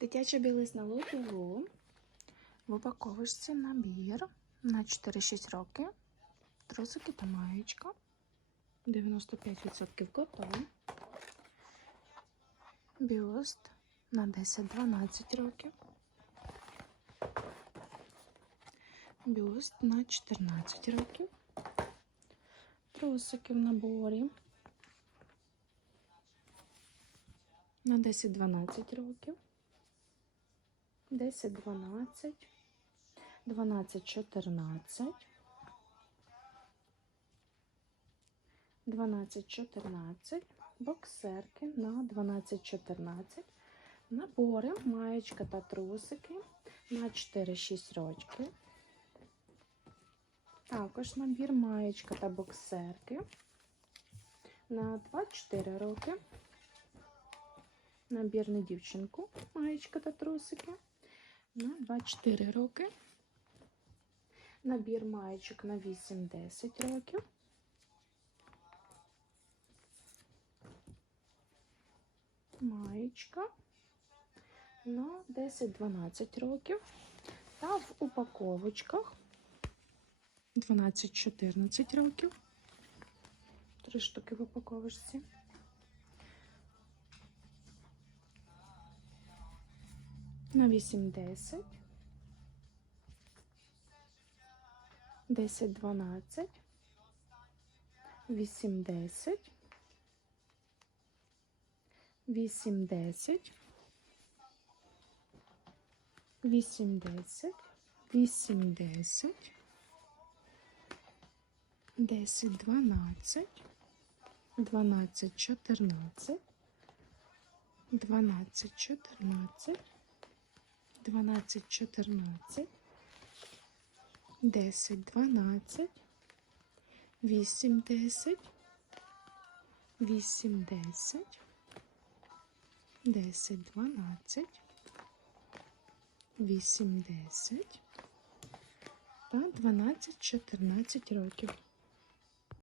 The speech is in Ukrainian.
Дитяча білизна Лотову. В упаковочці набір на 4-6 років. Трусики та маєчка. 95% котон. Бюст на 10-12 років. Бюст на 14 років. Трусики в наборі. На 10-12 років. 10, 12, 12, 14, 12, 14, боксерки на 12, 14, набори, маєчка та трусики на 4-6 рочки. Також набір маєчка та боксерки на 2-4 роки. Набір на дівчинку, маєчка та трусики на 2-4 роки. Набір маєчок на 8-10 років. Маєчка на 10-12 років. Та в упаковочках 12-14 років. Три штуки в упаковочці. На 8, 10, 10, 12, 8, 10, 8, 10, 8, 10, 8, 10, 10, 12, 12, 14, 12, 14, 12, 14, 10, 12, 8, 10, 8, 10, 10, 12, 8, 10 та 12, 14 років.